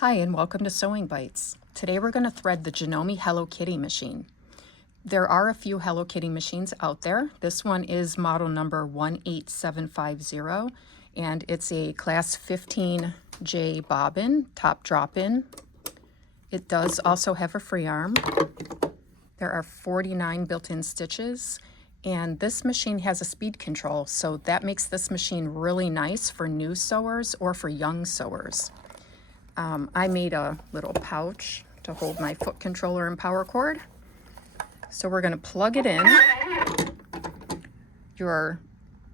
Hi and welcome to Sewing Bites. Today we're going to thread the Janome Hello Kitty machine. There are a few Hello Kitty machines out there. This one is model number 18750 and it's a class 15J bobbin, top drop-in. It does also have a free arm. There are 49 built-in stitches, and this machine has a speed control, so that makes this machine really nice for new sewers or for young sewers. I made a little pouch to hold my foot controller and power cord. So we're going to plug it in. Your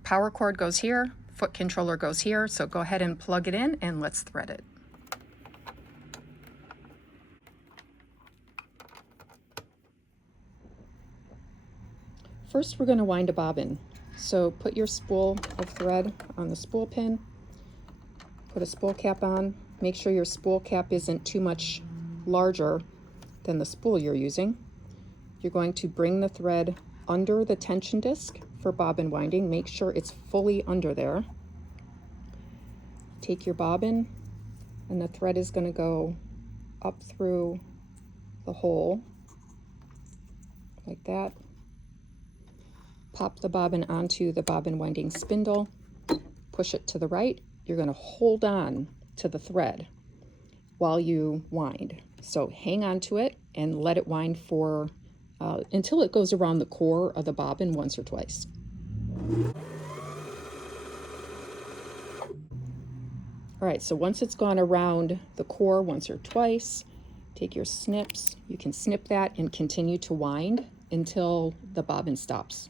power cord goes here, foot controller goes here, so go ahead and plug it in and let's thread it. First we're going to wind a bobbin. So put your spool of thread on the spool pin, put a spool cap on. Make sure your spool cap isn't too much larger than the spool you're using. You're going to bring the thread under the tension disc for bobbin winding. Make sure it's fully under there. Take your bobbin and the thread is going to go up through the hole like that. Pop the bobbin onto the bobbin winding spindle, push it to the right. You're going to hold on to the thread while you wind. So hang on to it and let it wind for until it goes around the core of the bobbin once or twice. All right, so once it's gone around the core once or twice, take your snips. You can snip that and continue to wind until the bobbin stops.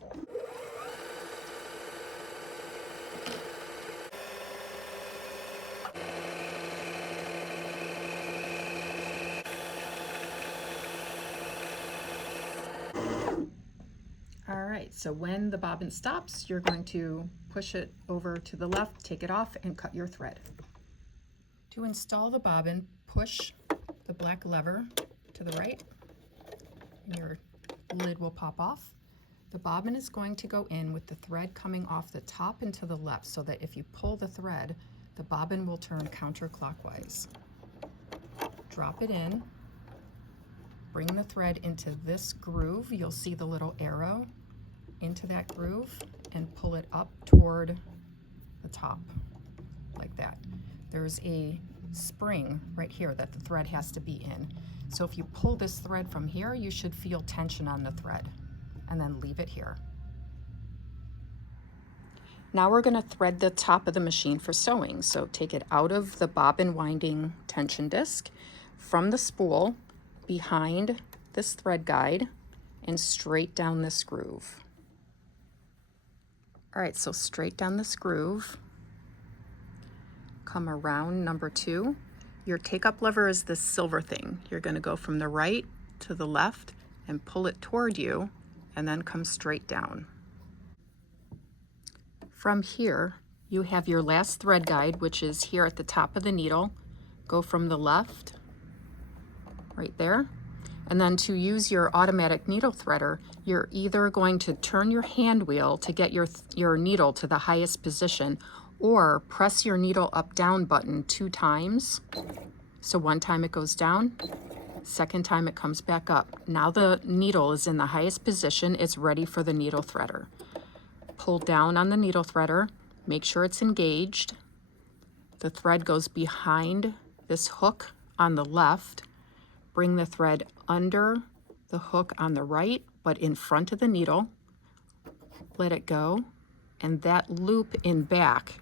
All right, so when the bobbin stops, you're going to push it over to the left, take it off, and cut your thread. To install the bobbin, push the black lever to the right, and your lid will pop off. The bobbin is going to go in with the thread coming off the top and to the left, so that if you pull the thread, the bobbin will turn counterclockwise. Drop it in. Bring the thread into this groove. You'll see the little arrow into that groove and pull it up toward the top like that. There's a spring right here that the thread has to be in. So if you pull this thread from here, you should feel tension on the thread, and then leave it here. Now we're going to thread the top of the machine for sewing. So take it out of the bobbin winding tension disc from the spool behind this thread guide and straight down this groove. All right, so straight down this groove, come around number 2. Your take-up lever is this silver thing. You're going to go from the right to the left and pull it toward you and then come straight down. From here, you have your last thread guide, which is here at the top of the needle. Go from the left right there. And then to use your automatic needle threader, you're either going to turn your hand wheel to get your needle to the highest position, or press your needle up down button 2 times. So one time it goes down, second time it comes back up. Now the needle is in the highest position, it's ready for the needle threader. Pull down on the needle threader, make sure it's engaged. The thread goes behind this hook on the left. Bring the thread under the hook on the right, but in front of the needle. Let it go, and that loop in back,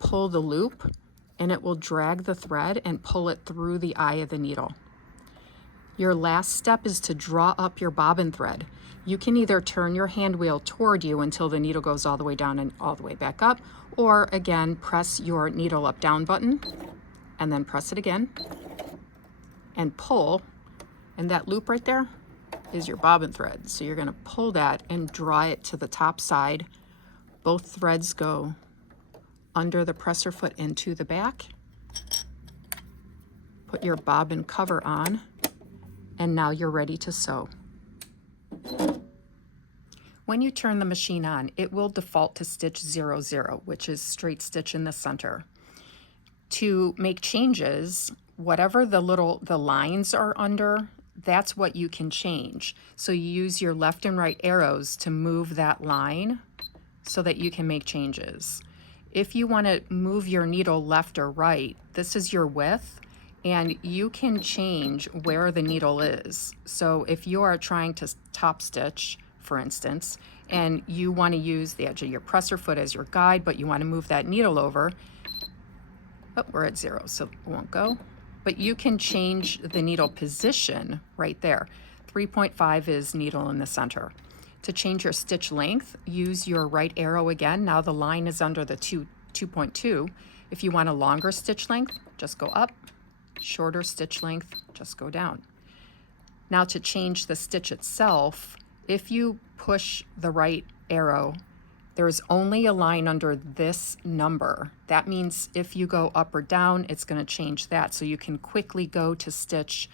pull the loop, and it will drag the thread and pull it through the eye of the needle. Your last step is to draw up your bobbin thread. You can either turn your hand wheel toward you until the needle goes all the way down and all the way back up, or again, press your needle up down button and then press it again and pull, and that loop right there is your bobbin thread. So you're going to pull that and draw it to the top side. Both threads go under the presser foot and to the back. Put your bobbin cover on, and now you're ready to sew. When you turn the machine on, it will default to stitch 00, which is straight stitch in the center. To make changes, whatever the lines are under, that's what you can change. So you use your left and right arrows to move that line so that you can make changes. If you want to move your needle left or right, this is your width, and you can change where the needle is. So if you are trying to top stitch, for instance, and you want to use the edge of your presser foot as your guide, but you want to move that needle over, oh, we're at 0, so it won't go. But you can change the needle position right there. 3.5 is needle in the center. To change your stitch length, use your right arrow again. Now the line is under the 2.2. If you want a longer stitch length, just go up. Shorter stitch length, just go down. Now to change the stitch itself, if you push the right arrow, there's only a line under this number. That means if you go up or down, it's going to change that. So you can quickly go to stitch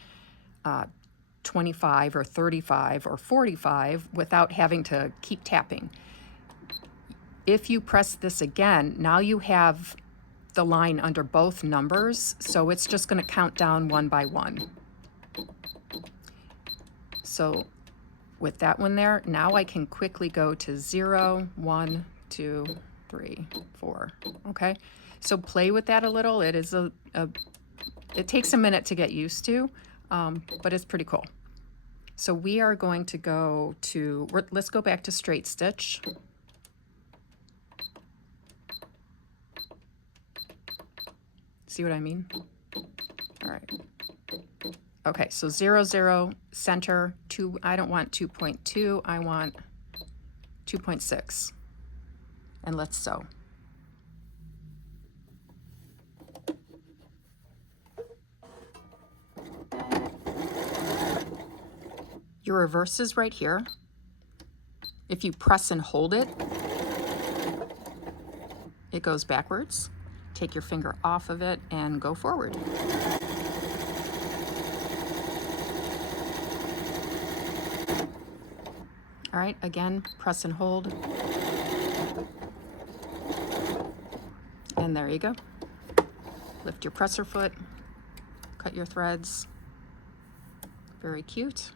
25 or 35 or 45 without having to keep tapping. If you press this again, now you have the line under both numbers, so it's just going to count down one by one. So with that one there, now I can quickly go to 0, 1, 2, 3, 4. Okay, so play with that a little. It is it takes a minute to get used to, but it's pretty cool. So we are going to go to, let's go back to straight stitch. See what I mean? All right. Okay, so 0, 0, center, 2, I don't want 2.2, I want 2.6. And let's sew. Your reverse is right here. If you press and hold it, it goes backwards. Take your finger off of it and go forward. All right, again, press and hold. And there you go. Lift your presser foot, cut your threads. Very cute.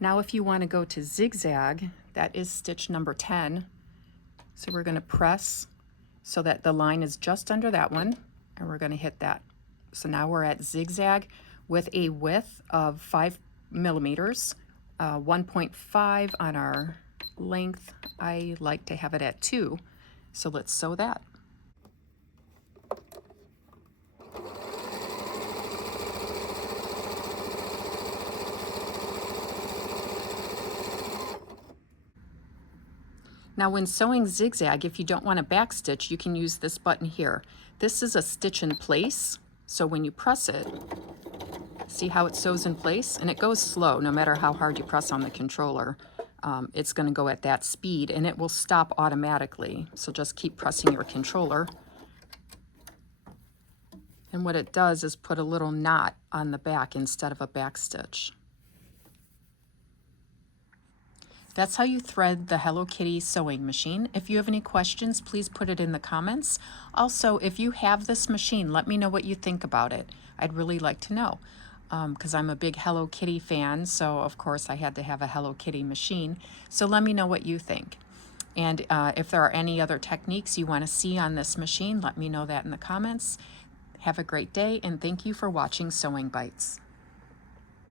Now if you want to go to zigzag, that is stitch number 10. So we're going to press so that the line is just under that one, and we're going to hit that. So now we're at zigzag with a width of 5 millimeters, 1.5 on our length. I like to have it at 2, so let's sew that. Now when sewing zigzag, if you don't want to backstitch, you can use this button here. This is a stitch in place, so when you press it, see how it sews in place? And it goes slow, no matter how hard you press on the controller. It's going to go at that speed, and it will stop automatically. So just keep pressing your controller. And what it does is put a little knot on the back instead of a backstitch. That's how you thread the Hello Kitty sewing machine. If you have any questions, please put it in the comments. Also, if you have this machine, let me know what you think about it. I'd really like to know, because I'm a big Hello Kitty fan, so of course I had to have a Hello Kitty machine. So let me know what you think. And if there are any other techniques you want to see on this machine, let me know that in the comments. Have a great day, and thank you for watching Sewing Bites.